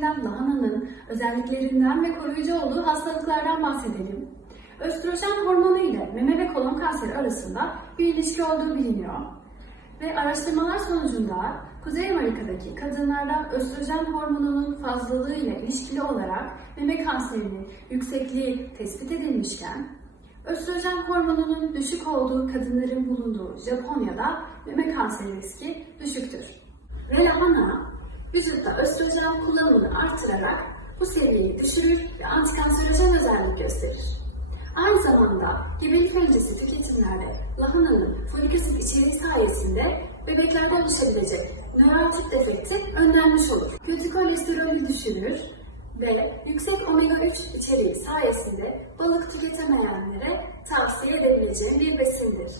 özelliklerinden, lahananın özelliklerinden ve koruyucu olduğu hastalıklardan bahsedelim. Östrojen hormonu ile meme ve kolon kanseri arasında bir ilişki olduğu biliniyor. Ve araştırmalar sonucunda Kuzey Amerika'daki kadınlarda östrojen hormonunun fazlalığı ile ilişkili olarak meme kanserinin yüksekliği tespit edilmişken, östrojen hormonunun düşük olduğu kadınların bulunduğu Japonya'da meme kanseri riski düşüktür. Vücutta östrojen kullanımını artırarak bu seviyeyi düşürür ve antikanserojen özellik gösterir. Aynı zamanda gebelik öncesi tüketimlerde lahananın folik asit içeriği sayesinde bebeklerde oluşabilecek nörotik defekti önlenmiş olur. Kötü kolesterolü düşürür ve yüksek omega 3 içeriği sayesinde balık tüketemeyenlere tavsiye edebileceğim bir besindir.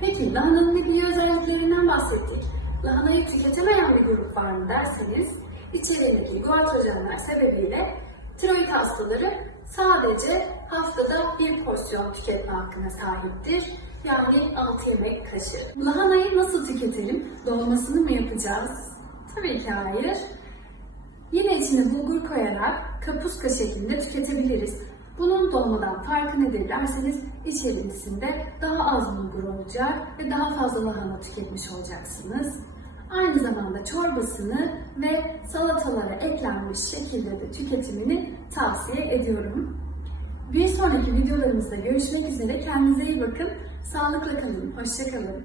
Peki lahananın ne özelliklerinden bahsettik. Lahanayı tüketemeyen bir grup var mı derseniz içeriğindeki guantojenler sebebiyle tiroid hastaları sadece haftada bir porsiyon tüketme hakkına sahiptir. Yani 6 yemek kaşığı. Lahanayı nasıl tüketelim? Dolmasını mı yapacağız? Tabii ki hayır. Yine içine bulgur koyarak kapuska şeklinde tüketebiliriz. Bunun dolmadan farkı nedir derseniz içerisinde daha az bulgur olacak ve daha fazla lahana tüketmiş olacaksınız. Aynı zamanda çorbasını ve salatalara eklenmiş şekilde de tüketimini tavsiye ediyorum. Bir sonraki videolarımızda görüşmek üzere. Kendinize iyi bakın. Sağlıkla kalın. Hoşça kalın.